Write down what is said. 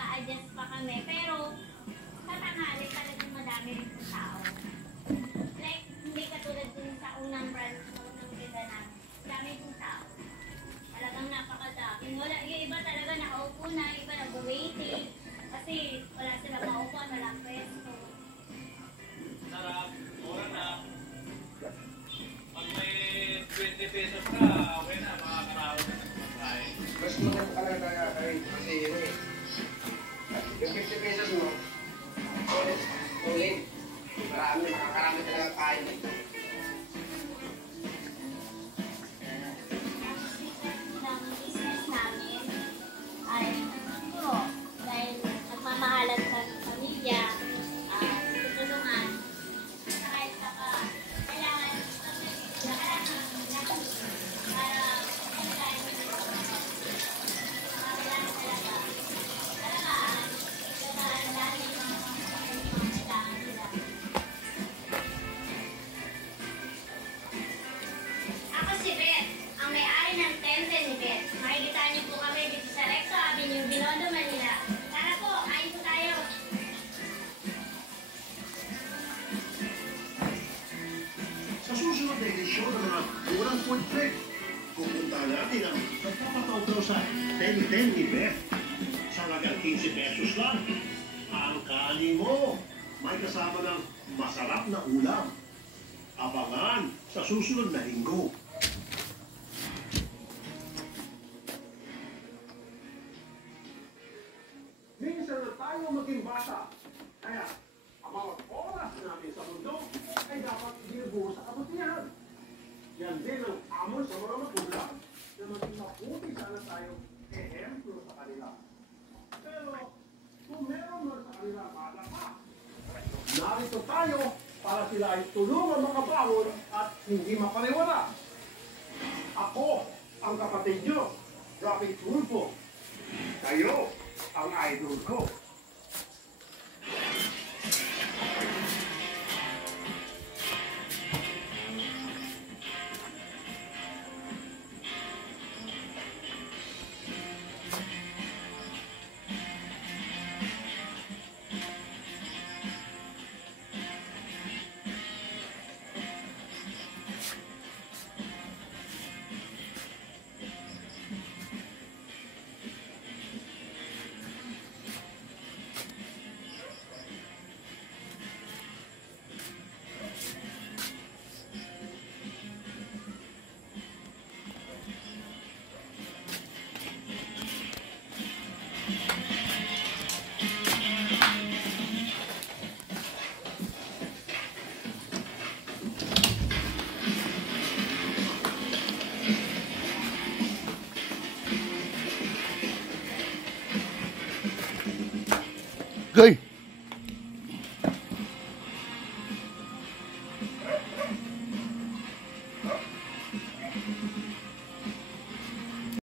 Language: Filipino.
nag-a-adjust pa kami. Pero, sa tanghali talagang madami rin sa tao. Like, hindi katulad dun sa unang branch, sa unang ganda namin. Dami yung tao. Talagang napakadami. Wala, yung iba talaga nakaupo na, iba nag-waiting. Kasi wala silang maupuan, walang pwesto. Sarap, mura na. Pag may 20 pesos ka, okay na, makakaraos na sa pagkain. Mas maganda talaga kayo kasi yun eh. Yung 50 pesos mo, ulit. Marami, makakarami talaga kain dito. Ng business namin ay siguro dahil nagmamahalan sa pamilya, tutulungan, kahit saka kailangan lahat para kailangan talaga dahil kailangan nila. Ako si Beth, ang may-ari ng Temple ni Beth. Makikita niyo po kami dito sa Recto Avenue, Binondo, Manila. Tara po, kain po tayo. Sa susunod na edisyon ng mga Urang Food Trek, pupuntahan natin ang nagpapataw daw sa 10-10 ni Beth. Sa halagang 15 pesos lang. Ang kanin mo, may kasama ng masarap na ulam. Abangan sa susunod na linggo. Minsan na tayo maging bata. Kaya, ang mga oras natin sa mundo ay dapat ibuo sa kabutihan. Yan din ang amon sa mga magulang na maging mabuti sana tayo ehemplo sa kanila. Pero, kung meron man sa kanila bata pa, narito tayo para sila ay tulungan makabangon at hindi mapaniwala. Ako, ang kapatid nyo, Rocky Tulfo. Kayo, ang idol ko. Gay!